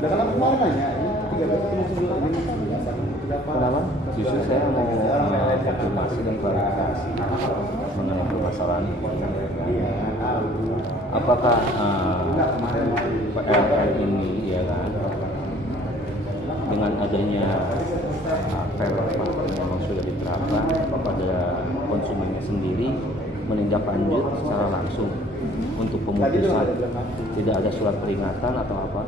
Kenapa? Justru saya mau konfirmasi dan klarifikasi mengenai permasalahan ini. Apakah PLN ini ya kan dengan adanya PLN yang memang sudah diterapkan kepada konsumennya sendiri menindaklanjut secara langsung untuk pemutusan, tidak ada surat peringatan atau apa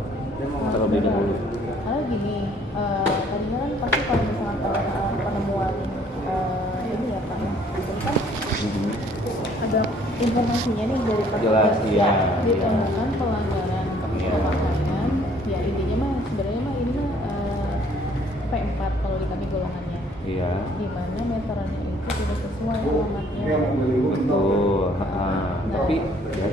terlebih dahulu? Karena gini, tadinya kan pasti kalau misalkan penemuan ini ya Pak ya, itu kan ada informasinya nih dari petugas ya, ditemukan pelanggaran pemakaian, ya intinya mah sebenarnya mah ini mah P4 kalau di kami golongannya. Iya. Di mana meterannya itu tidak sesuai alamatnya. Betul. Tapi ya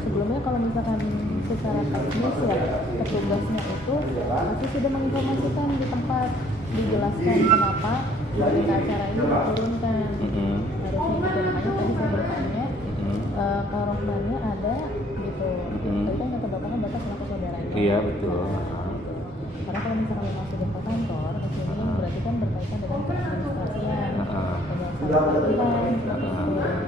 sebelumnya kalau misalkan secara teknis ya petugasnya itu pasti sudah menginformasikan di tempat, dijelaskan kenapa berita acara ini diturunkan. Harusnya gitu, makanya tadi saya bertanya korbannya ada gitu. Tadi kan kata bapak kan bapak selaku saudaranya. Iya betul. Karena kalau misalkan memang sudah ke kantor, kesini berarti kan berkaitan dengan keadministrasian,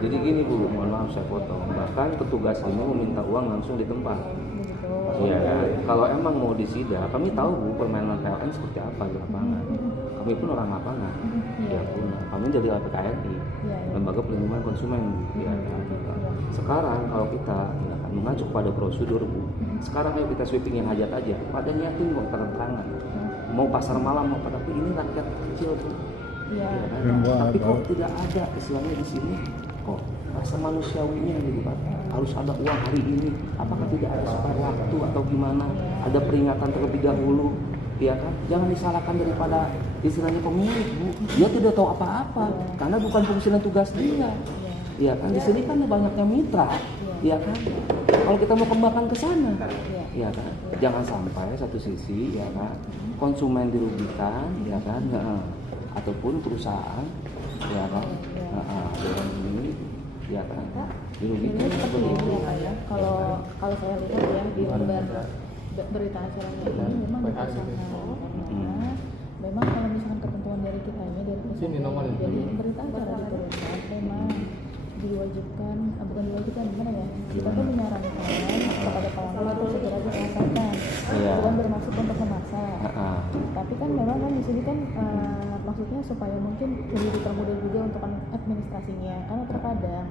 Jadi gini Bu, mohon maaf saya potong. Bahkan petugas ini meminta uang langsung di tempat. Iya kan? Kalau emang mau disida, kami tahu Bu permainan PLN seperti apa di lapangan. Kami pun orang lapangan. Ya pun, kami dari LPKRI, Lembaga Perlindungan Konsumen. Ya, sekarang kalau kita ya kan, mengacu pada prosedur Bu, sekarang ayo kita sweepingin hajat aja. Pada nyiapin kok terang-terangan. Mau pasar malam mau pada ini rakyat kecil Bu. Ya, kan? Tapi kok tidak ada istilahnya di sini kok rasa manusiawinya gitu Pak. Harus ada uang hari ini. Apakah tidak ada spare waktu atau gimana? Ada peringatan terlebih dahulu, ya kan? Jangan disalahkan daripada istilahnya pemilik Bu. Dia tidak tahu apa-apa karena bukan fungsi dan tugas dia. Ya kan? Di sini kan banyaknya mitra, ya kan? Kalau kita mau kembangkan ke sana, ya kan? Jangan sampai satu sisi, ya kan? Konsumen dirugikan, ya kan? Ataupun perusahaan, ya kan? Dengan ini, ya kan? Dirugikan seperti ini ya. Kalau saya lihat ya di lembar berita acaranya ini memang karena memang kalau misalkan ketentuan dari kitanya dari perusahaan, jadi berita acara diturunkan memang diwajibkan, bukan diwajibkan gimana ya? Kita tuh menyarankan kepada pelanggan untuk segera diselesaikan, bukan bermaksud untuk memaksa. Tapi kan memang kan di sini kan maksudnya supaya mungkin lebih dipermudah juga untuk administrasinya, karena terkadang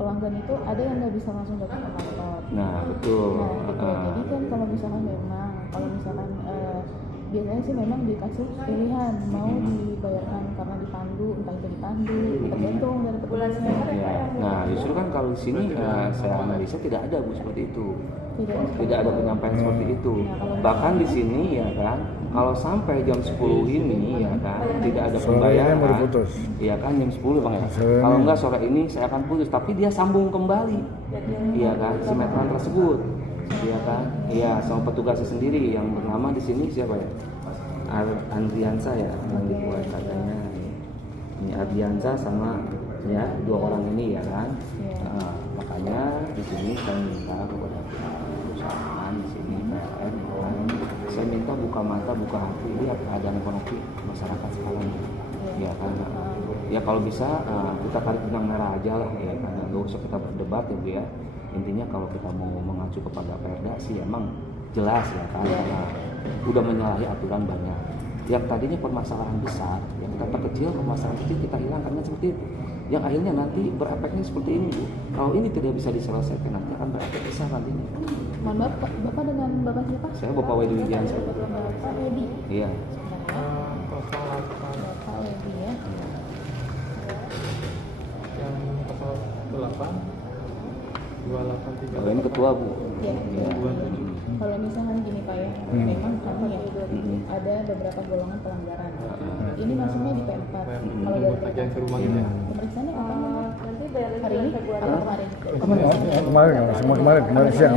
pelanggan itu ada yang nggak bisa langsung datang ke kantor. Nah betul. Gitu. Jadi kan kalau misalkan biasanya sih memang dikasih pilihan mau dibayarkan karena dipandu, entah itu dipandu, tergantung dari petugasnya. Nah justru kan kalau di sini saya analisa tidak ada Bu seperti itu. Tidak ada penyampaian seperti itu. Bahkan di sini ya kan, kalau sampai jam 10 ini ya kan tidak ada pembayaran. Iya kan jam 10 Bang ya. Kalau enggak sore ini saya akan putus, tapi dia sambung kembali. Iya kan si meteran tersebut. Iya kan? Iya sama petugasnya sendiri yang bernama di sini siapa ya? Andriansa ya yang dibuat katanya. Ini Andriansa sama ya dua orang ini ya kan. Makanya di sini saya minta kepada perusahaan di sini PLN, saya minta buka mata buka hati lihat keadaan ekonomi masyarakat sekarang. Ya kan. Ya kalau bisa kita tarik benang merah aja lah ya kan. Nggak usah kita berdebat ya Bu ya. Intinya kalau kita mau mengacu kepada Perda sih emang jelas ya kan karena udah menyalahi aturan banyak. Yang tadinya permasalahan besar, yang kita perkecil permasalahan kecil kita hilangkannya seperti itu. Yang akhirnya nanti berefeknya seperti ini Bu. Kalau ini tidak bisa diselesaikan nanti akan berefek besar nantinya. Mohon maaf Bapak dengan Bapak siapa? Saya Bapak Wedi Widiansyah. Bapak Wedi. Iya. Bapak Wedi ya. Yang 08 2830. Kalau ini ketua Bu. Ya. Kalau misalkan gini Pak ya, memang kami ya ada beberapa golongan pelanggaran. Ini masuknya di P4. Kalau dari bagian ke rumah ini. Pemeriksaannya kapan? Nanti hari ini atau kemarin? Kemarin siang.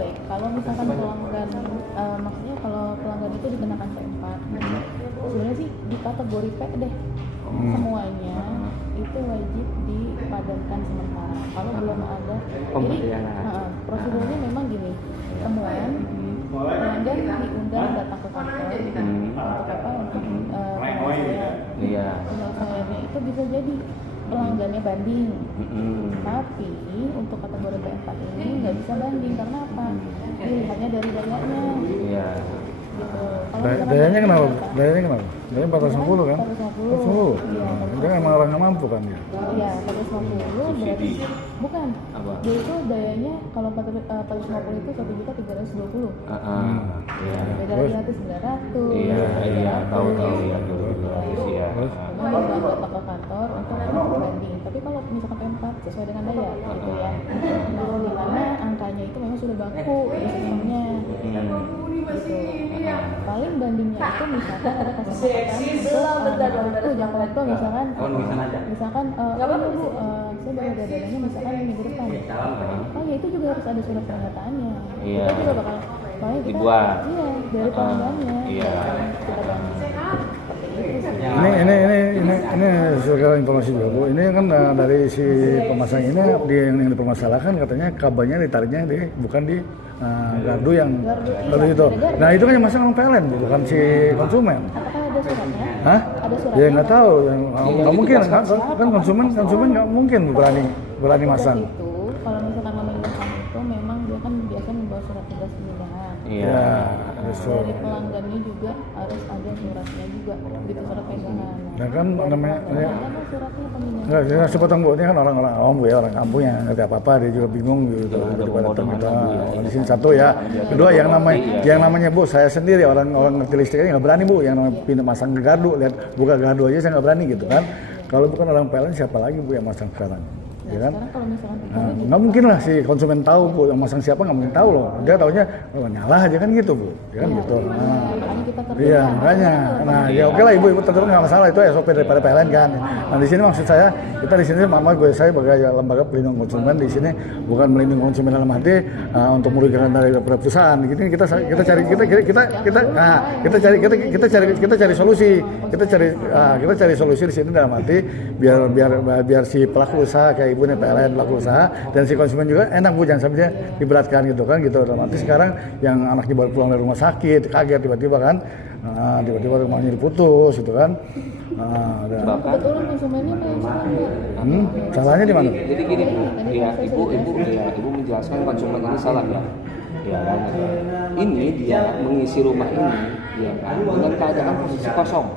Baik. Kalau misalkan pelanggan, maksudnya kalau pelanggan itu dikenakan P4, sebenarnya sih di kategori P deh. Semuanya itu wajib dipadamkan sementara. Kalau belum ada, jadi prosedurnya memang gini, temuan pelanggan bisa jadi pelanggannya banding. Tapi untuk kategori P4 ini nggak bisa banding karena apa? Dilihatnya dari dayanya. Iya. Gitu. Dayanya kenapa? Dayanya 450 kan? 450. 450. Iya. Dia emang orang nggak mampu kan dia. Iya, 450 berarti bukan. Apa? Dia itu dayanya kalau 450 itu 1.320.000. Iya. Beda lagi nanti 900. Iya, tahu ya dulu ya. Memang dia buat ke kantor untuk banding. Tapi kalau misalkan P4 sesuai dengan daya gitu ya. Nah, di mana angkanya itu memang sudah baku di sistemnya. Gitu. Paling bandingnya itu misalkan ada kesempatan untuk jangka waktu misalkan oh ya bu saya baru ada dananya misalkan minggu depan. Oh ya itu juga harus ada surat pernyataannya. Iya. Kita juga bakal paling kita dibuat. Iya dari pelanggannya. Iya. Kita banding. Ini segala informasi juga Bu. Ini kan dari si pemasang ini yang dipermasalahkan katanya kabelnya ditariknya bukan di gardu yang gardu itu. Nah itu kan yang masang orang PLN Bu, bukan si konsumen. Apakah ada suratnya? Hah? Ada suratnya? Ya nggak tahu. Nggak mungkin kan konsumen nggak mungkin berani masang. Itu kalau misalkan memindahkan itu memang dia kan biasa membawa surat tugas pemindahan. Iya. Dari pelanggannya juga harus ada suratnya juga, gitu surat pegangan. Nah kan namanya Ada suratnya pemindahan. nggak saya sepotong Bu, ini kan orang-orang awam Bu ya, orang kampung yang ngerti apa-apa, dia juga bingung gitu. Daripada terminal di sini satu ya. Kedua yang namanya Bu, saya sendiri orang ngerti listriknya nggak berani Bu, yang namanya pindah masang di gardu, lihat buka gardu aja saya nggak berani gitu kan. Kalau bukan orang PLN siapa lagi Bu yang masang sekarang? Nah, Ya kan? sekarang kalau misalkan Nggak mungkin lah si konsumen tahu Bu, yang masang siapa nggak mungkin tahu loh. Dia taunya nyala aja kan gitu Bu, ya kan gitu. makanya kita kerja. Iya makanya. Nah ya oke lah ibu tentu nggak masalah itu SOP daripada PLN kan. Nah di sini maksud saya kita di sini gue saya sebagai lembaga pelindung konsumen di sini bukan melindungi konsumen dalam arti untuk merugikan dari perusahaan. Di sini kita cari solusi. Kita cari solusi di sini dalam arti biar si pelaku usaha kayak ibu nih PLN pelaku usaha dan si konsumen juga enak Bu, jangan sampai diberatkan gitu kan gitu. Dalam arti sekarang yang anak dibawa pulang dari rumah sakit kaget tiba-tiba kan. Tiba-tiba rumahnya diputus gitu kan. Kebetulan konsumennya Salahnya di mana? Jadi gini Bu, ya ibu menjelaskan konsumen ini salah ya. Ya kan. Ini dia mengisi rumah ini ya kan dengan keadaan posisi kosong.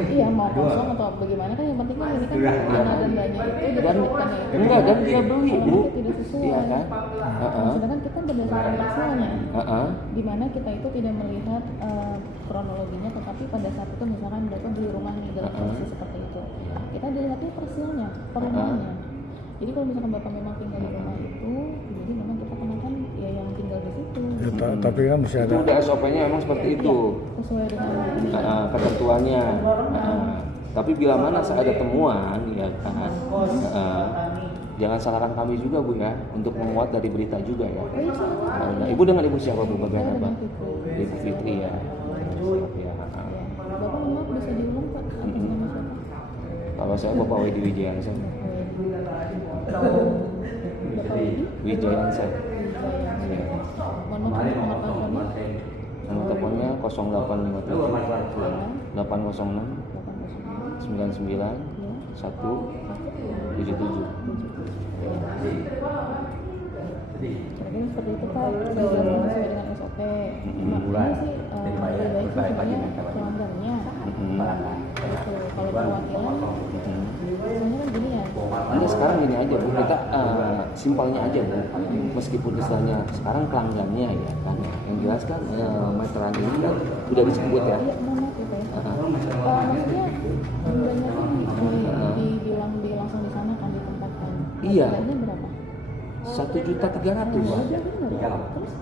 Iya mau kosong atau bagaimana kan yang penting kan ini kan dana dendanya itu dititipkannya itu Enggak, dan dia beli Bu. tidak sesuai. Iya kan? Sedangkan kita berdasarkan parsialnya, di mana kita itu tidak melihat kronologinya, tetapi pada saat itu misalkan mereka beli rumah nih dalam kondisi seperti itu, kita dilihatnya parsialnya, perumahannya. Jadi kalau misalkan bapak memang tinggal di rumah itu, jadi memang kita kenakan ya yang tinggal di situ. Ya, tapi kan masih ada. Itu udah SOP-nya emang seperti itu. Sesuai dengan Ketentuannya. Tapi bila mana ada temuan ya kan, jangan salahkan kami juga Bu ya untuk menguat dari berita juga ya. Nah, ibu dengan ibu siapa Bu bagian apa? Ibu Fitri ya. Ya. Bapak maaf bisa diulang Pak atas nama siapa? Kalau saya Bapak Wedi Wijayansa. Bapak Wedi Wijayansa. Mohon maaf nomor teleponnya. Nomor teleponnya 0857 806 99 177. Jadi seperti itu Pak, sudah sesuai dengan SOP. Makanya sih lebih baik sih sebenarnya pelanggannya. Itu kalau perwakilan, soalnya kan gini ya. Ini sekarang gini aja Bu, kita simpelnya aja Bu. Meskipun istilahnya sekarang pelanggannya ya kan, yang jelas kan meteran ini kan udah disebut ya. Iya, mohon maaf ya Pak. Maksudnya harganya di langsung di sana kan ditempatkan. Iya. Harganya berapa? 1.300.000 Pak. Terus?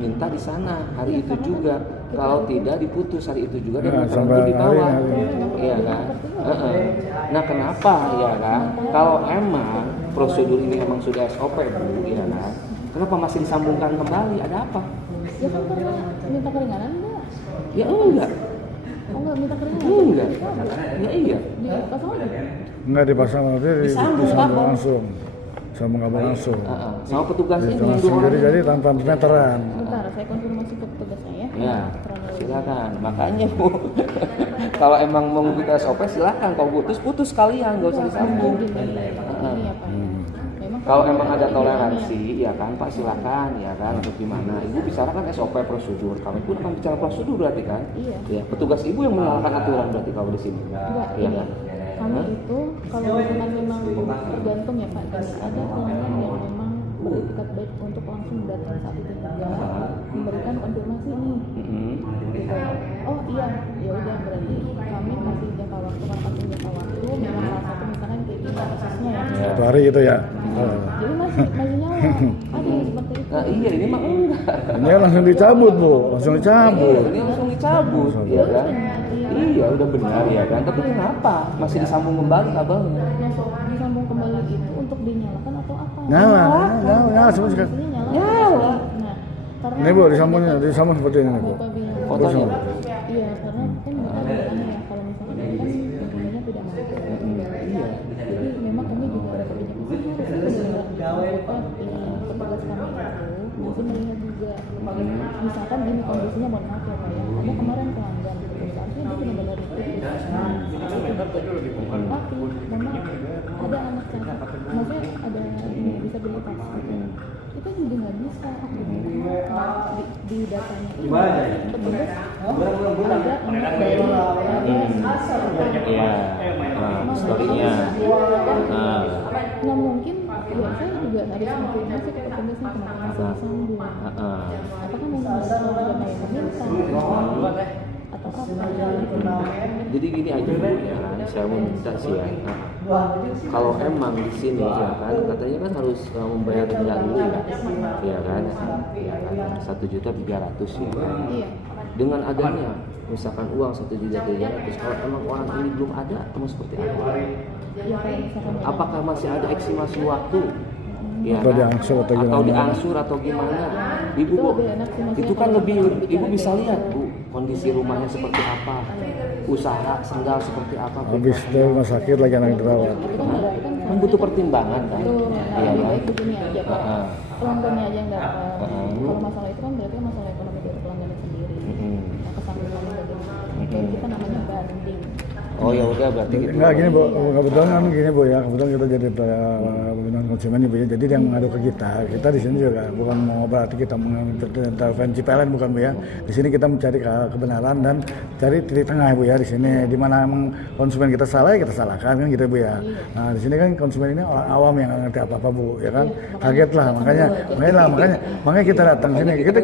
Minta di sana hari itu juga. Kalau tidak diputus hari itu juga dan meteran sampai itu dibawa. hari. Iya kan? Nah kenapa ya kan? Kalau emang prosedur ini emang sudah SOP Bu, ya kan? Kenapa masih disambungkan kembali? Ada apa? Ya kan karena minta keringanan enggak? Ya enggak. Oh enggak minta keringanan? Enggak. Ya iya. Dipasang aja? Enggak dipasang nanti Disambung kabel. langsung. Sambung kabel langsung. Sama petugas ini Langsung dua orang. jadi tanpa meteran. Sebentar, saya konfirmasi ke petugas saya. Ya. Kronologi silakan. Makanya Bu, kalau emang mau ngikutin SOP silakan. Kalau putus kalian, nggak usah disambung. Ini ya Pak. Memang Kalau emang ada toleransi, ya kan Pak silakan, ya kan untuk gimana? Ibu bicarakan SOP prosedur. Kami pun akan bicara prosedur berarti kan? Iya. Ya, petugas ibu yang menyalakan aturan berarti kalau di sini. Enggak, Iya ini kan? kami itu kalau misalkan memang tergantung ya Pak, dan ada pelanggan yang memang beretikat baik untuk langsung datang saat itu juga memberikan konfirmasi nih. Gitu. Oh iya, ya udah berarti kami kasih jangka waktu, memang salah satu misalkan kayak gini kasusnya ya. Satu hari gitu ya. Jadi masih nyawa, ada yang seperti itu. Nah, iya ini mah enggak. Ini kan langsung dicabut Bu, langsung dicabut. Ini langsung dicabut, ya kan? Iya, udah benar ya kan. Tapi kenapa masih disambung kembali kabelnya? Disambung kembali itu untuk dinyalakan atau apa? Nyala semua sekali. Nyala. Nah, karena Ini Bu, disambung seperti ini Bu. Bapak bilang, Fotonya. iya karena kan Bapak bilang ya kalau misalkan ini kan tentunya tidak mampu. Iya. Jadi memang kami juga ada petugas kami itu mesti melihat juga. Misalkan gini kondisinya, mohon maaf ya Pak ya, ada kemarin pelanggan seharusnya dia benar-benar tapi memang ada anak cacat, maksudnya ada disabilitas kita juga nggak bisa di datanya ini petugas ada anak dari Iya. Story-nya. nah mungkin ya saya juga harus konfirmasi ke petugasnya kenapa masih disambung apakah memang ada agama yang meminta atau apa. Jadi gini aja Bu, ya kan, saya mau minta sih ya. Kalau emang di sini ya kan, katanya kan harus membayar denda dulu ya kan, 1.300.000 ya kan. Iya. Dengan adanya misalkan uang 1.300.000, kalau emang orang ini belum ada, atau seperti apa? Ya kalau misalkan Apakah masih ada eksimasi waktu? Ya Atau kan? diangsur atau gimana? Atau diangsur atau gimana? Ibu Itu Bu, lebih enak sih, maksudnya itu kan kalau lebih bicara ibu bisa kayak lihat gitu. Bu, kondisi rumahnya seperti apa, usaha sendal seperti apa. Habis dari rumah sakit lagi anak dirawat. itu kan berarti kan Kan butuh pertimbangan kan? betul. Nah, Iya lebih kan? baik begini aja Pak. Heeh. Pelanggannya aja yang dapat. Heeh. Kalau masalah itu kan berarti masalah ekonomi dari pelanggannya sendiri. Nah, kesanggupan bagaimana? Dan kita namanya banding. Oh ya udah berarti gitu. Enggak gini Bu, kebetulan kan gini Bu ya, kebetulan kita jadi pembinaan konsumen Bu ya. Jadi yang mengadu ke kita di sini juga bukan mau berarti kita mengintervensi PLN bukan Bu ya. Di sini kita mencari kebenaran dan cari titik tengah Bu ya di sini. Di mana emang konsumen kita salah ya kita salahkan kan gitu Bu ya. Nah di sini kan konsumen ini orang awam yang nggak ngerti apa-apa Bu ya kan. Kaget lah makanya kita datang sini. Kita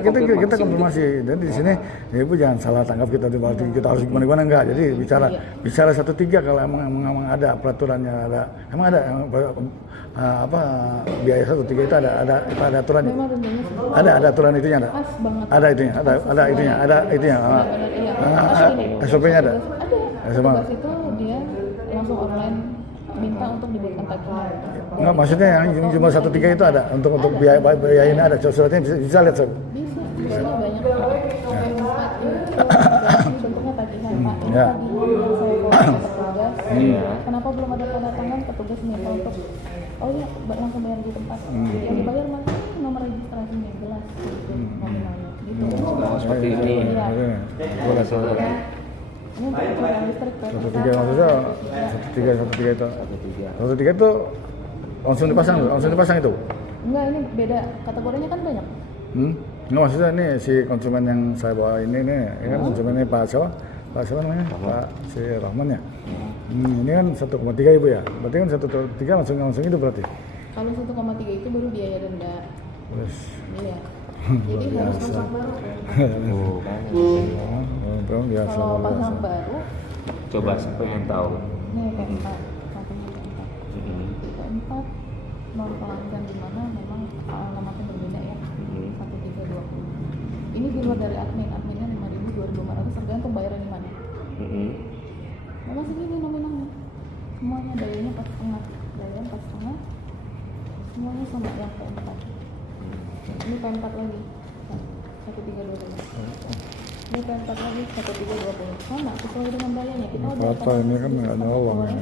konfirmasi. Dan di sini ya Ibu jangan salah tangkap kita di berarti kita harus gimana enggak. Jadi bicara 1.3 kalau emang ada peraturannya emang ada biaya 1.3 itu ada aturannya. Memang tentunya Ada aturan itunya ada. pas banget. Ada itunya, ada itunya. SOP-nya ada. Ada. Sama. Petugas itu dia langsung online minta untuk dibuatkan tagihan. Enggak maksudnya yang cuma 1.3 itu ada untuk biaya ini ada suratnya bisa lihat Sob. Bisa banyak. Bentuknya tagihan Pak. Ini Ya. tagihan yang saya bawa ke petugas. Kenapa belum ada tanda tangan? Petugas minta untuk oh iya langsung bayar di tempat. Yang dibayar mana? Nomor registrasinya jelas gitu nominalnya. Gitu. Oh, seperti ini. Iya. Boleh soal. Ini untuk kendaraan listrik Pak. 1.3 maksudnya 1.3 itu. 1.3 itu langsung dipasang itu. Enggak, ini beda. Kategorinya kan banyak. Nggak maksudnya ini si konsumen yang saya bawa ini kan konsumennya Pak siapa namanya? Pak si Rahman ya. Ini kan 1,3 Ibu ya. Berarti kan 1,3 langsung itu berarti. Kalau 1,3 itu baru biaya denda. Wes. Iya. Jadi harus pasang baru. Oh, kan. Biasa. Kalau pasang baru, Coba siapa yang tahu? nih P4, sampingnya P4. P4 non pelanggan di mana memang alamatnya berbeda ya. 1320. Ini di luar dari adminnya 5.000, 2.500 tergantung bayaran di mana. Memang segini nominalnya. Semuanya dayanya 4,5, semuanya sama yang P4. Ini P4 lagi 1320. Ini P4 lagi 1320 sama sesuai dengan bayarnya kita udah Apa ini kan nggak nyolong ya.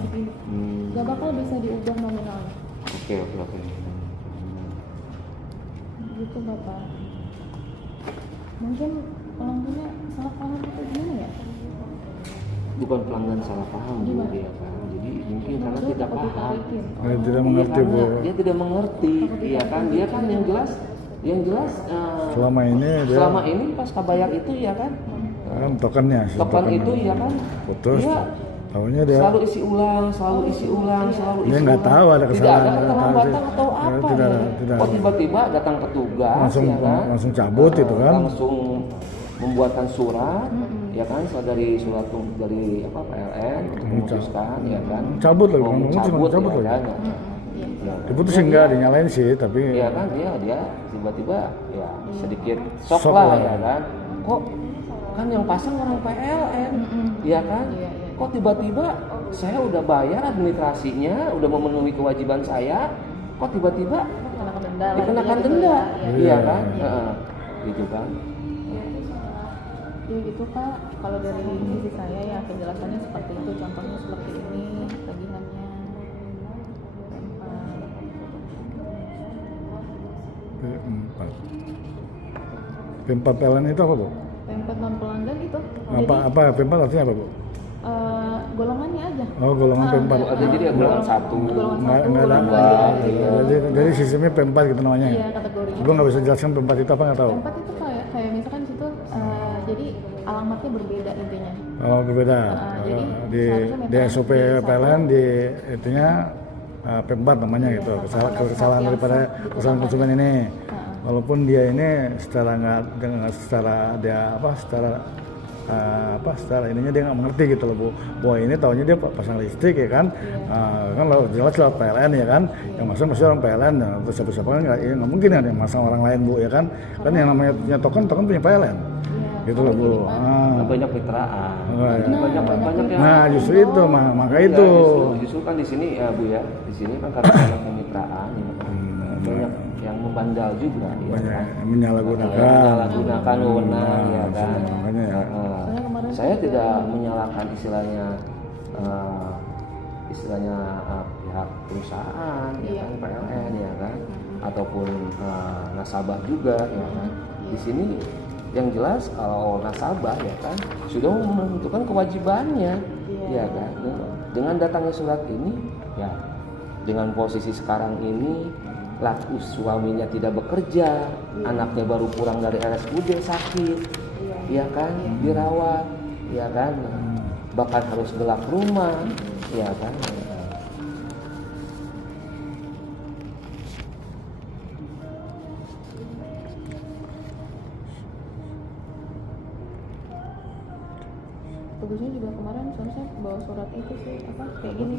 Gak bakal bisa diubah nominalnya Oke. gitu Bapak. Mungkin pelanggannya salah paham atau gimana ya? Bukan pelanggan salah paham Bu, ya kan. Jadi mungkin karena tidak paham. Tidak mengerti Bu. Dia tidak mengerti, ya kan. Dia kan yang jelas Selama ini pas bayar itu ya kan. Tokennya Token itu ya kan. putus. Dia tahunya dia selalu isi ulang. dia nggak tahu ada kesalahan. Tidak ada keterlambatan atau apa tidak, ya. tidak. Kok tiba-tiba datang petugas ya kan. langsung cabut itu kan. Langsung membuatkan surat ya kan, dari surat dari PLN untuk memutuskan ya kan. Cabut lagi, cabut cabut ya lagi. kan. Diputus enggak, dinyalain sih, tapi ya kan dia tiba-tiba ya sedikit shock Shock lah lah. ya kan. Kok kan yang pasang orang PLN ya kan. Kok tiba-tiba saya udah bayar administrasinya, udah memenuhi kewajiban saya, kok tiba-tiba dikenakan denda, iya kan? Gitu kan? Ya gitu Kak, kalau dari sisi saya ya penjelasannya seperti itu, contohnya seperti ini tagihannya. P4 PLN itu apa Bu? P4 non pelanggan itu. Apa P4 artinya apa Bu? Golongannya aja. Oh, golongan P4. Ada jadi golongan 1. Nggak ada. Jadi sistemnya P4 gitu namanya. Iya, kategorinya. Gue nggak bisa jelaskan P4 itu apa, nggak tahu. P4 itu kayak misalkan di situ jadi alamatnya berbeda intinya. Oh, berbeda. Jadi Di SOP PLN di itunya P4 namanya gitu. Kesalahan daripada kesalahan konsumen ini. Walaupun dia ini secara ininya dia nggak mengerti gitu loh Bu. Bahwa ini tahunya dia pasang listrik ya kan. Kan lo jelas lewat PLN ya kan. Yang masang masih orang PLN. Terus siapa kan nggak mungkin kan yang masang orang lain Bu ya kan. Kan yang namanya punya token punya PLN. Gitu loh Bu. Banyak mitraan. Banyak yang. Nah justru itu maka itu. Justru kan di sini ya Bu ya. Di sini kan karena banyak kemitraan. Banyak yang membandal juga banyak ya, menyalahgunakan wewenang ya kan. Makanya ya. Saya tidak menyalahkan istilahnya pihak perusahaan ya kan, PLN ya kan, ataupun nasabah juga ya kan. Di sini yang jelas kalau nasabah ya kan sudah menentukan kewajibannya ya kan. Dengan datangnya surat ini ya, dengan posisi sekarang ini laku suaminya tidak bekerja, anaknya baru pulang dari RSUD sakit, ya kan, dirawat, ya kan, bahkan harus gelap rumah, ya kan. Bagusnya juga kemarin seharusnya bawa surat itu sih kayak gini.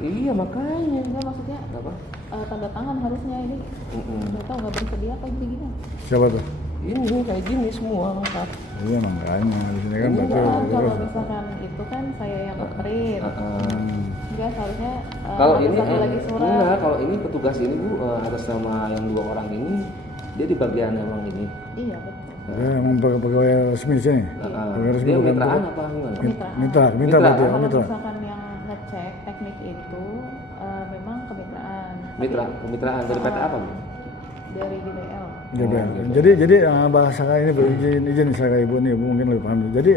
Iya makanya. Enggak maksudnya apa? Tanda tangan harusnya ini. Nggak tahu nggak bersedia apa gini. Siapa tuh? Ini kayak gini semua lengkap. Iya makanya di sini kan berarti kalau misalkan itu kan saya yang print. Enggak seharusnya kalau ini lagi surat. enggak, kalau ini petugas ini Bu atas nama yang 2 orang ini dia di bagian emang ini. Iya betul. emang pegawai resmi di sini. Dia mitraan apa gimana? Mitra berarti Kalau mitra. misalkan yang ngecek teknik itu memang kemitraan. Kemitraan dari PT apa Bu? Dari GBL. GBL. Jadi bahasa ini Bu, izin saya Ibu nih mungkin lebih paham. Jadi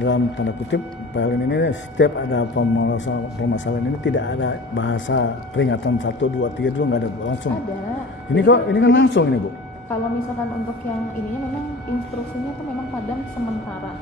dalam tanda kutip PLN ini setiap ada permasalahan ini tidak ada bahasa peringatan 1, 2, 3 dulu nggak ada langsung. Ada. Ini kan langsung ini Bu. Kalau misalkan untuk yang ininya memang instruksinya tuh memang padam sementara.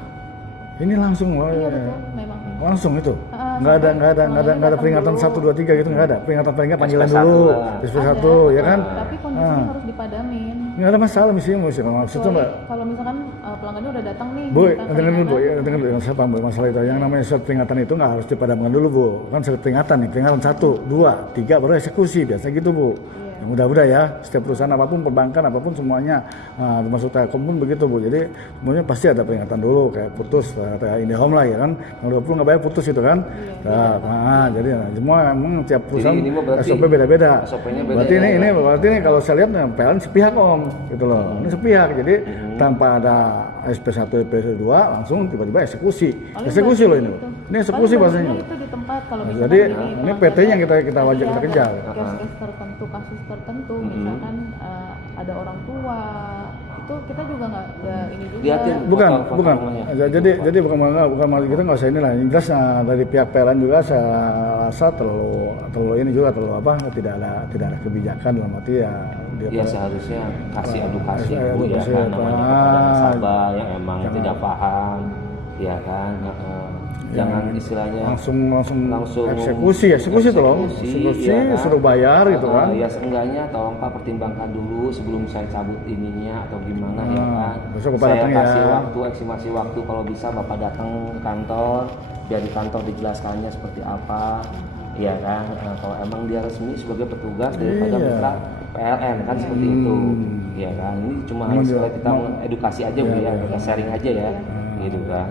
Ini langsung loh. Iya betul, memang. Langsung itu. Nggak ada peringatan 1, 2, 3 gitu nggak ada. Peringatan panggilan dulu. SP1 ya kan. Tapi kondisinya harus dipadamin. Nggak ada masalah maksudnya Mbak. Kalau misalkan pelanggannya udah datang nih. Bu, dengar dulu Bu, dengar dulu. Saya paham Bu masalah itu. Yang namanya surat peringatan itu nggak harus dipadamkan dulu Bu. Kan surat peringatan nih, peringatan 1, 2, 3 baru eksekusi biasa gitu Bu. Yang mudah-mudah ya, setiap perusahaan apapun, perbankan apapun semuanya, termasuk Telkom pun begitu Bu. Jadi semuanya pasti ada peringatan dulu, kayak putus, kayak IndiHome lah ya kan. Yang 20 nggak bayar putus itu kan. Jadi semua emang tiap perusahaan SOP beda-beda. Berarti ini kalau saya lihat PLN sepihak Om, gitu loh. Ini sepihak, jadi tanpa ada SP1, SP2 langsung tiba-tiba eksekusi. Eksekusi loh ini. Ini eksekusi bahasanya. Itu di tempat kalau Jadi ini PT-nya yang kita wajib kita kejar. Kasus tertentu, misalkan ada orang tua itu kita juga nggak ini juga. Lihatin Bukan. rumahnya. Jadi bukan malah kita nggak usah inilah. Yang jelas dari pihak PLN juga saya rasa terlalu ini juga terlalu tidak ada kebijakan dalam arti ya. Ya seharusnya kasih edukasi kasih Bu ya edukasi, kan namanya kepada nasabah yang emang jangan- tidak paham, ya kan. Jangan istilahnya langsung eksekusi tuh loh. Eksekusi ya kan? suruh bayar gitu kan. Ya seenggaknya tolong Pak pertimbangkan dulu sebelum saya cabut ininya atau gimana ya kan. Besok Bapak Saya datang kasih ya. waktu, estimasi waktu kalau bisa Bapak datang ke kantor, biar di kantor dijelaskannya seperti apa. Ya kan, kalau emang dia resmi sebagai petugas daripada Iya. mitra PLN kan seperti itu, ya kan. Ini cuma supaya kita edukasi aja Bu ya, kita sharing aja ya, gitu kan.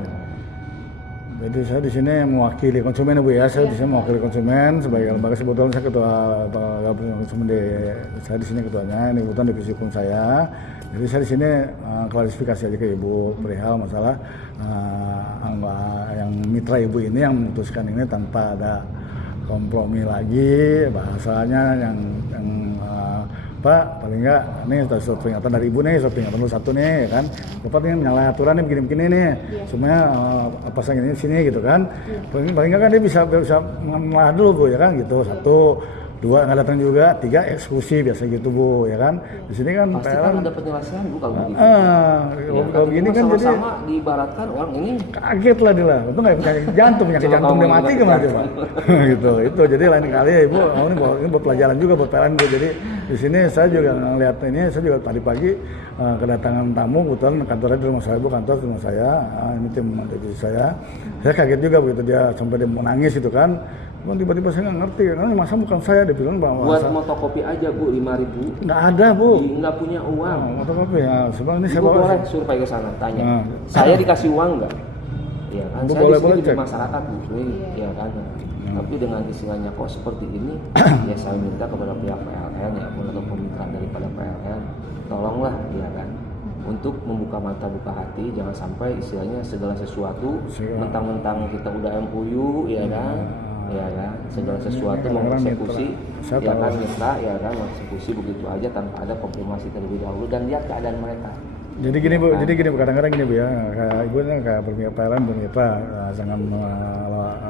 Jadi saya di sini mewakili konsumen Bu ya, saya di sini mewakili konsumen sebagai lembaga, sebetulnya saya ketua konsumen saya di sini ketuanya, ini kebetulan divisi hukum saya. Jadi saya di sini klarifikasi aja ke Ibu perihal masalah yang mitra Ibu ini yang memutuskan ini tanpa ada kompromi lagi, bahasanya yang Pak paling enggak ini sudah peringatan dari Ibu nih, sudah peringatan dulu satu nih ya kan, Bapak ini menyalahi aturan nih begini-begini nih, semuanya pasang ini sini gitu kan, paling enggak kan dia bisa mengalah dulu Bu ya kan gitu, satu, dua nggak datang juga, tiga eksekusi biasa gitu Bu ya kan, di sini kan Pasti kan ada penyelesaian Bu kalau begitu. kalau begini kan jadi sama diibaratkan orang ini kaget lah dia lah, untung nggak penyakit jantung dia mati kemana Pak, gitu itu jadi lain kali ya Ibu, ini buat pelajaran juga buat PLN Bu. Jadi di sini saya juga ngeliat ini, saya juga tadi pagi kedatangan tamu, kebetulan kantornya di rumah saya Bu, kantor di rumah saya, ini tim divisi saya kaget juga begitu dia sampai dia mau nangis itu kan. Tiba-tiba saya nggak ngerti, karena masa bukan saya, dia bilang bahwa buat motokopi aja Bu 5.000. nggak ada Bu. Nggak punya uang. Fotokopi ya, sebenarnya ini saya Ibu bawa. boleh survei ke sana tanya. Saya dikasih uang nggak? Iya kan. Bu, Saya boleh di cek. masyarakat Bu, iya kan. Tapi dengan istilahnya kok seperti ini, ya saya minta kepada pihak PLN ya atau pemitra daripada PLN, tolonglah ya kan. Untuk membuka mata buka hati, jangan sampai istilahnya segala sesuatu mentang-mentang kita udah MOU ya kan. Ya kan, segala sesuatu mau eksekusi, ya kan mitra, ya kan mau eksekusi begitu aja tanpa ada konfirmasi terlebih dahulu dan lihat keadaan mereka. Jadi gini Bu, kadang-kadang gini Bu ya, kayak Ibu ini kayak bermitra PLN bermitra dengan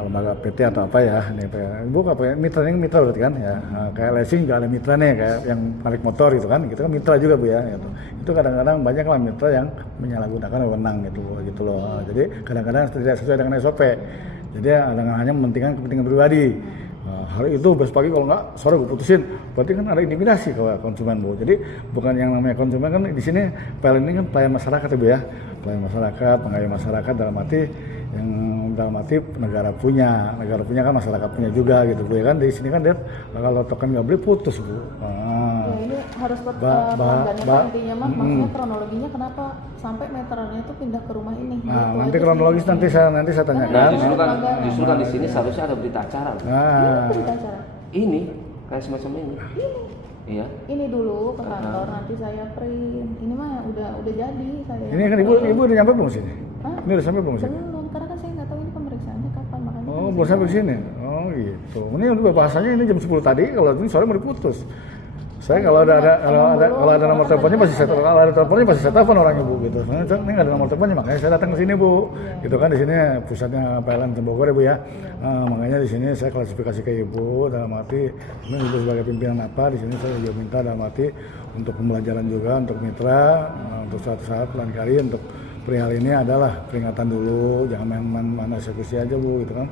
lembaga PT atau apa ya, nih Ibu apa ya, mitra ini mitra berarti kan ya, kayak leasing juga ada mitra nih kayak yang tarik motor gitu kan mitra juga Bu ya, gitu. Itu kadang-kadang banyak lah mitra yang menyalahgunakan wewenang gitu loh. Jadi kadang-kadang tidak sesuai dengan SOP. Jadi dengan hanya mementingkan kepentingan pribadi. Hari itu besok pagi kalau nggak sore gue putusin, berarti kan ada intimidasi ke konsumen Bu. Jadi bukan yang namanya konsumen kan di sini PLN ini kan pelayan masyarakat ya Bu ya, pelayan masyarakat, pengayuh masyarakat dalam arti negara punya kan masyarakat punya juga gitu Bu ya kan. Di sini kan dia kalau token nggak beli putus Bu. Ya, ini harus pelanggannya intinya mah, maksudnya kronologinya kenapa sampai meterannya itu pindah ke rumah ini. Nah, gitu nanti aja kronologis sih. nanti saya tanyakan. Justru kan di sini seharusnya ada berita acara. Ini berita acara. Ini kayak semacam ini. Iya. Ini dulu ke kantor, nanti saya print. Ini mah udah jadi saya. Ini kan ibu udah nyampe belum sini? Hah? Ini udah sampai belum sini? Belum, karena kan saya nggak tahu ini pemeriksaannya kapan, makanya. Oh, belum sampai ke sini. Oh, gitu. Ini udah bahasanya ini jam 10 tadi, kalau ini sore mau diputus. Saya kalau ada nomor teleponnya pasti saya telepon orang Ibu gitu. Ini nggak ada nomor teleponnya, makanya saya datang ke sini Bu. Gitu kan di sini pusatnya PLN Bogor ya Bu ya. Makanya di sini saya klasifikasi ke Ibu dalam arti ini Ibu sebagai pimpinan apa di sini saya juga minta dalam arti untuk pembelajaran juga untuk mitra, untuk suatu saat lain kali untuk perihal ini adalah peringatan dulu, jangan main eksekusi aja Bu gitu kan.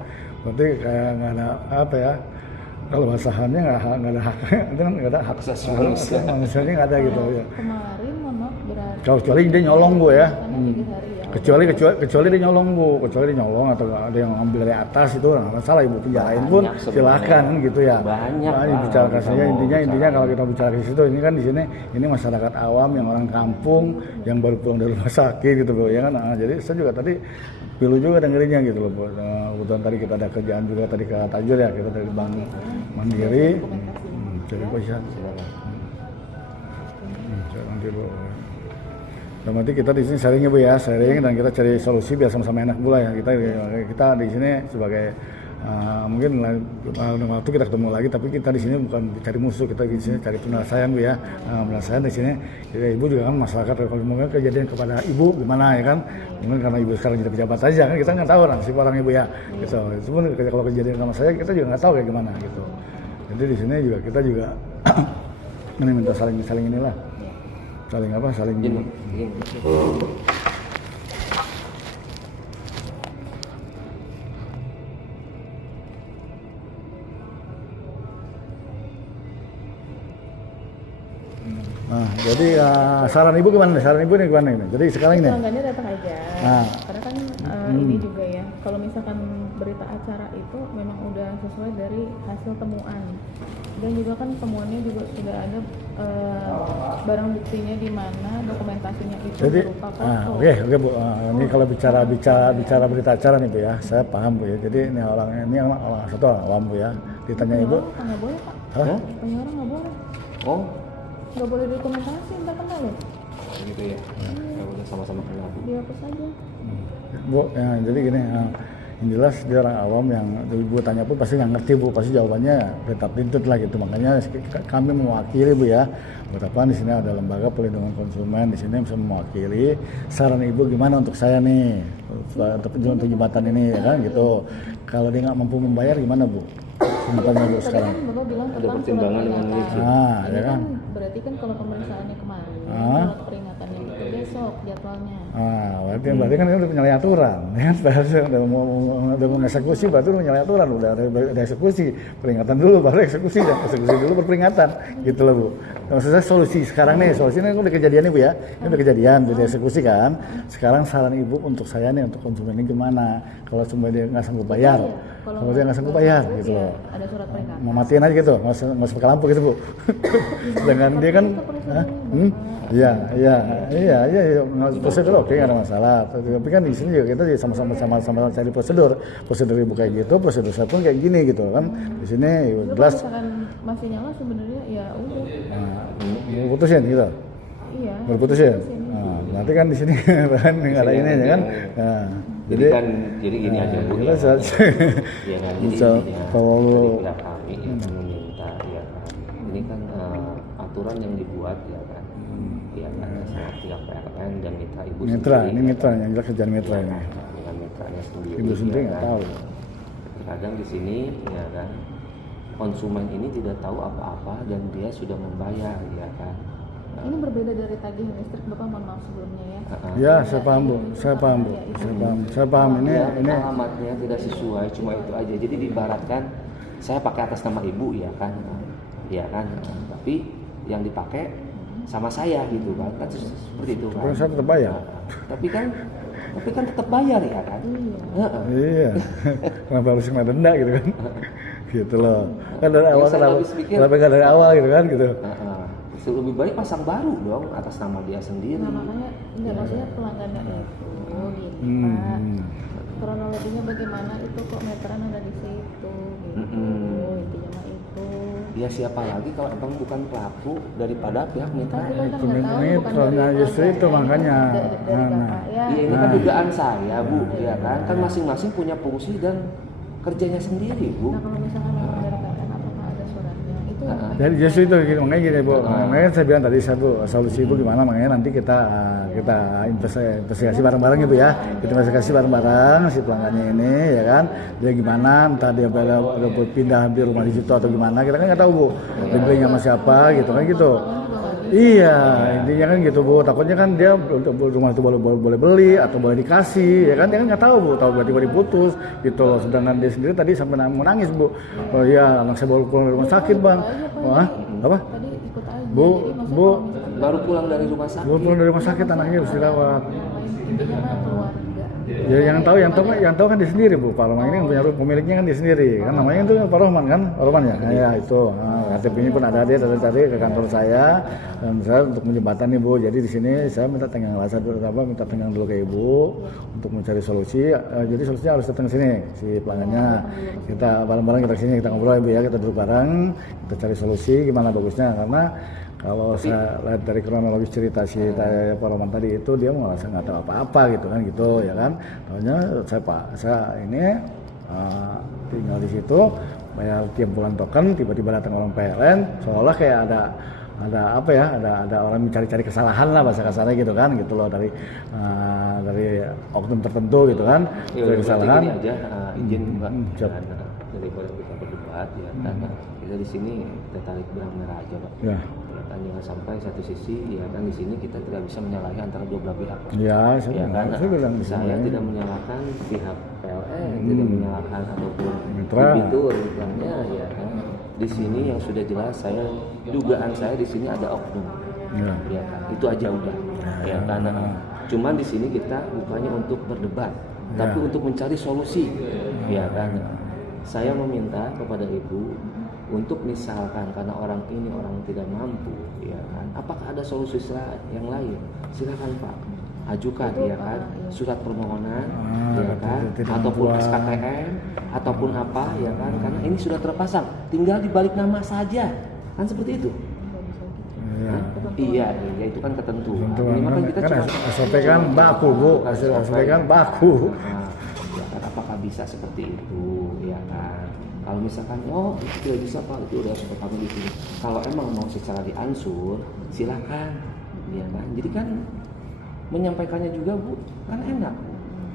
Berarti kayak nggak ada apa ya. Kalau bahasannya nggak ada hak, itu kan nggak ada hak asasi manusianya nggak ada gitu ya. Kemarin mohon maaf berarti. Kalau kecuali dia nyolong Bu ya, 3 hari ya. kecuali dia nyolong Bu, kecuali dia nyolong atau ada yang ambil dari atas itu nggak masalah Ibu penjarain pun silakan gitu ya. Banyak. Bicarakan saja intinya kalau kita bicara ke situ ini kan di sini ini masyarakat awam yang orang kampung yang baru pulang dari rumah sakit gitu Bu ya kan. Jadi saya juga tadi pilu juga dengerinnya gitu loh Bu. Kebetulan tadi kita ada kerjaan juga tadi ke Tajur ya, kita dari Bank Mandiri. Jadi bisa. Nanti Bu. Nanti kita di sini sharingnya Bu ya, sharing dan kita cari solusi biar sama-sama enak pula ya. Kita di sini sebagai Mungkin lain waktu kita ketemu lagi, tapi kita di sini bukan cari musuh, kita di sini cari penyelesaian Bu ya. Penyelesaian di sini ya, Ibu juga kan masyarakat kalau mungkin kejadian kepada Ibu gimana ya kan, mungkin karena Ibu sekarang jadi pejabat aja kan, kita nggak tahu nasib orang Ibu ya gitu. Itu pun kalau kejadian sama saya kita juga nggak tahu kayak gimana gitu. Jadi di sini juga kita juga ini minta saling inilah, saling Gini. Nah, jadi saran Ibu gimana nih? Saran Ibu nih gimana ini? Jadi sekarang ini. Pelanggannya datang aja. Nah. Karena kan ini juga ya, kalau misalkan berita acara itu memang udah sesuai dari hasil temuan. Dan juga kan temuannya juga sudah ada barang buktinya di mana, dokumentasinya itu Jadi, berupa foto. Oke Bu. Ini kalau bicara berita acara nih Bu ya, saya paham Bu ya. Jadi ini orang satu orang awam Bu ya. Ditanya Ibu. Nggak boleh Pak. Hah? Punya orang nggak boleh. Oh, Nggak boleh dokumentasi, ntar kena loh. gitu ya. Ya udah sama-sama kenal Bu. Dihapus aja. Bu, ya, jadi gini, yang jelas dia orang awam yang Ibu tanya pun pasti nggak ngerti Bu, pasti jawabannya tetap rintut lah gitu. Makanya kami mewakili Bu ya. Betapa di sini ada lembaga pelindungan konsumen, di sini bisa mewakili. Saran Ibu gimana untuk saya nih, untuk jembatan ini ya kan gitu. Kalau dia nggak mampu membayar gimana Bu? Sebenarnya Bu sekarang. Kan Bapak bilang Ada pertimbangan dengan itu. Ya kan. Berarti kan kalau pemeriksaannya kemarin, surat peringatannya itu besok jadwalnya. Berarti kan ini udah menyalahi aturan, ya kan? Udah mengeksekusi, berarti udah menyalahi aturan, udah ada eksekusi, peringatan dulu, baru eksekusi, dan eksekusi dulu baru peringatan, gitu loh Bu. Maksud saya solusi sekarang nih, solusi ini udah kejadian nih Bu ya, ini udah kejadian, udah eksekusi kan. Sekarang saran Ibu untuk saya nih, untuk konsumen ini gimana? Kalau cuma dia nggak sanggup bayar, kalau dia nggak sanggup bayar, gitu loh. Ada surat peringatan. Mau matiin aja gitu, nggak usah pakai lampu gitu Bu. Sedangkan dia kan, iya, prosedur oke, nggak ada masalah. Tapi kan di sini juga kita sama-sama cari prosedur Ibu kayak gitu, prosedur saya pun kayak gini gitu kan. Di sini jelas. Kalau misalkan masih nyala sebenarnya ya udah. Mau putusin gitu. Iya. Baru putusin. Berarti kan di sini kan nggak ada ini kan. Jadi gini aja Bu. Kita Ya kan. bisa kalau kami meminta ya kan. Ini kan aturan yang dibuat ya kan. Ya kan sama pihak PLN dan mitra Ibu mitra, sendiri. ini mitra yang jelas kerjaan mitra ini. Dengan mitranya sendiri. Ibu sendiri ya nggak kan. tahu. Kadang di sini ya kan konsumen ini tidak tahu apa-apa dan dia sudah membayar ya kan. Ini berbeda dari tagihan listrik, Bapak mohon maaf sebelumnya ya. Ya, saya paham Bu. Saya paham ini Ya, alamatnya tidak sesuai, cuma itu aja. Jadi diibaratkan saya pakai atas nama Ibu ya kan. Ya kan. Tapi yang dipakai sama saya gitu kan. Kan seperti itu kan. Tapi saya tetap bayar. Tapi kan tetap bayar ya kan. Iya. Kenapa harus kena denda gitu kan? Gitu loh. Kan dari awal kenapa nggak dari awal gitu kan gitu. Lebih baik pasang baru dong atas nama dia sendiri. Nah makanya enggak, maksudnya pelanggannya itu gini Pak. Kronologinya bagaimana itu kok meteran ada di situ gitu. Intinya mah itu. Ya siapa lagi kalau emang bukan pelaku daripada pihak mitra. Mitranya justru itu makanya. Iya ini kan dugaan saya Bu, ya kan. Kan masing-masing punya fungsi dan kerjanya sendiri Bu. Nah kalau misalkan memang dari PLN apakah ada suratnya itu? Jadi justru itu makanya gini Bu. Makanya saya bilang tadi solusi Ibu gimana, makanya nanti kita investigasi bareng-bareng Ibu ya. Kita investigasi bareng-bareng si pelanggannya ini ya kan. Dia gimana, entah dia udah pindah di rumah di situ atau gimana, kita kan nggak tahu Bu. Dia belinya sama siapa gitu kan gitu. Iya, intinya kan gitu Bu. Takutnya kan dia rumah itu boleh beli atau boleh dikasih, ya kan? Dia kan nggak tahu Bu. Tahu tiba-tiba diputus gitu loh. Sedangkan dia sendiri tadi sampai mau nangis Bu. Oh iya, anak saya baru pulang dari rumah sakit Bang. Wah, apa? Tadi ikut aja. Bu, baru pulang dari rumah sakit. baru pulang dari rumah sakit anaknya harus dirawat. Intinya mah keluarga. Ya yang tahu kan dia sendiri Bu. Pak Roman ini punya pemiliknya kan dia sendiri. Kan namanya itu Pak Roman kan? Pak Roman ya. Ya itu. KTP-nya pun ada, dia cari ke kantor saya dan saya untuk menjembatan nih Bu. Jadi di sini saya minta tenggang minta tenggang dulu ke Ibu untuk mencari solusi. Jadi solusinya harus datang ke sini si pelanggannya. Kita bareng-bareng kita ke sini, kita ngobrol Ibu ya, kita duduk bareng, kita cari solusi gimana bagusnya, karena kalau saya lihat dari kronologis cerita si Pak Roman tadi itu dia merasa nggak tahu apa-apa gitu kan gitu ya kan. Soalnya saya ini tinggal di situ, bayar tiap bulan token, tiba-tiba datang orang PLN, seolah kayak ada apa ya, ada orang mencari-cari kesalahan lah bahasa kasarnya gitu kan, gitu loh dari oknum tertentu gitu kan, Ya, kesalahan. ini aja izin Mbak, siap. daripada kita berdebat ya, karena kita di sini kita tarik benang merah aja Pak. Ya. Ya kan, jangan sampai satu sisi ya kan di sini kita tidak bisa menyalahi antara dua belah pihak. Ya, Ya kan, saya bilang di saya sini. tidak menyalahkan pihak PLN, tidak menyalahkan ataupun Mitra. debitur misalnya ya kan. Di sini yang sudah jelas dugaan saya di sini ada oknum. Ya. Ya kan, itu aja udah. Ya kan. Cuman di sini kita bukannya untuk berdebat, tapi untuk mencari solusi. Ya kan. Saya meminta kepada Ibu untuk misalkan karena orang ini orang tidak mampu, ya kan. Apakah ada solusi yang lain? Silakan Pak, ajukan ya kan surat permohonan, ya kan, ataupun SKTM ataupun apa ya kan, karena ini sudah terpasang, tinggal dibalik nama saja, kan seperti itu. Ya. Iya, itu kan ketentuan. Tentuan Ini kan kita kan cuma SOP kan baku Bu, SOP kan baku. Nah, ya kan, apakah bisa seperti itu, ya kan? Kalau misalkan, oh itu tidak bisa Pak, itu udah seperti kami di sini. Kalau emang mau secara diansur, silakan, ya kan? Jadi kan menyampaikannya juga Bu, kan enak,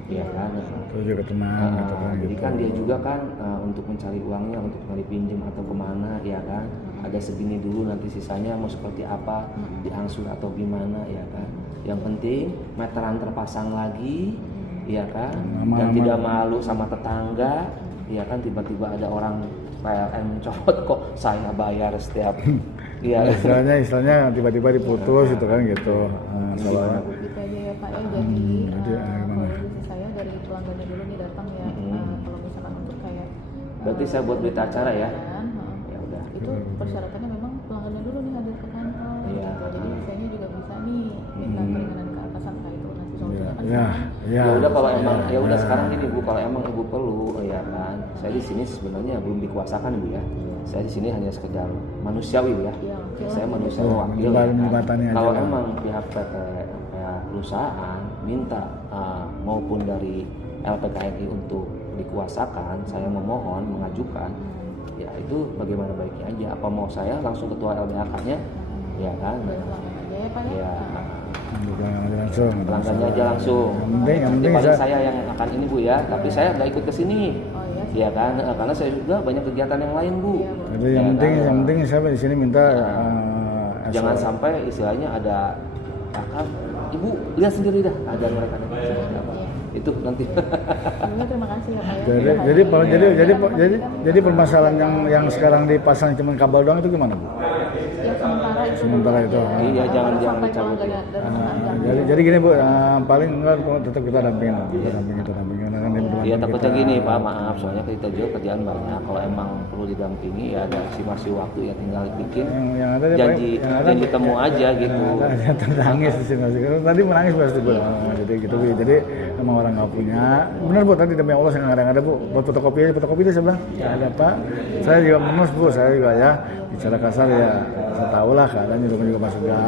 ya kan? Itu juga tenang gitu kan. Jadi Gitu. kan dia juga kan untuk mencari uangnya, untuk mencari pinjam atau kemana, ya kan? Ada segini dulu, nanti sisanya mau seperti apa, diangsur atau gimana, ya kan? Yang penting meteran terpasang lagi, ya kan? Dan tidak malu sama tetangga, ya kan? Tiba-tiba ada orang PLN mencopot kok saya bayar setiap, ya. Istilahnya tiba-tiba diputus gitu kan gitu. Soalnya. Gitu aja ya Pak ya, jadi gimana? kalau saya dari pelanggannya dulu nih datang ya, kalau misalkan untuk kayak Berarti saya buat berita acara ya? kan, Ya udah. itu persyaratannya memang pelanggannya dulu nih hadir ke kantor, Iya. gitu. Jadi saya juga bisa nih minta keringanan ke atasan kayak itu nanti solusinya kan Ya, Ya udah kalau emang ya udah sekarang gini Bu, kalau emang Ibu perlu ya kan. Saya di sini sebenarnya belum dikuasakan Bu ya. Saya di sini hanya sekedar manusiawi Bu ya. Iya, Saya manusia wakil ya kan. Jembatannya aja Kalau lah. emang pihak PT perusahaan minta maupun dari LPKNI untuk dikuasakan, saya memohon mengajukan. Ya itu bagaimana baiknya aja. Apa mau saya langsung ketua LBHK-nya? Ya kan. pelanggan aja ya Pak ya. Ya. Bukan langsung. Pelanggannya aja langsung. Yang Nanti penting paling saya yang akan ini Bu ya, tapi saya nggak ikut ke sini. Oh iya. Ya kan, karena saya juga banyak kegiatan yang lain Bu. Jadi Ya yang kan? penting saya di sini minta Jangan sampai istilahnya ada akan Ibu lihat sendiri dah ada mereka itu nanti. Sebelumnya terima kasih ya Pak ya. jadi permasalahan yang sekarang dipasang cuma kabel doang itu gimana Bu? Ya Sementara itu. Iya, jangan sampai dicabut. pelanggan datang. Jadi gini Bu, paling enggak tetap kita dampingin lah, kita dampingin kan ini Iya takutnya gini Pak, maaf soalnya kita juga kerjaan banyak. Kalau emang perlu didampingi ya ada masih waktu ya tinggal bikin yang ada janji temu aja gitu. Yang nangis di sini. Tadi menangis pasti Bu. Jadi gitu Bu. Jadi emang orang nggak punya. Benar Bu, tadi demi Allah saya nggak ada Bu. Buat fotokopi aja saya bilang. Nggak ada Pak. Saya juga menus Bu, saya juga ya bicara kasar ya. Saya tahu lah keadaannya juga masuk gang.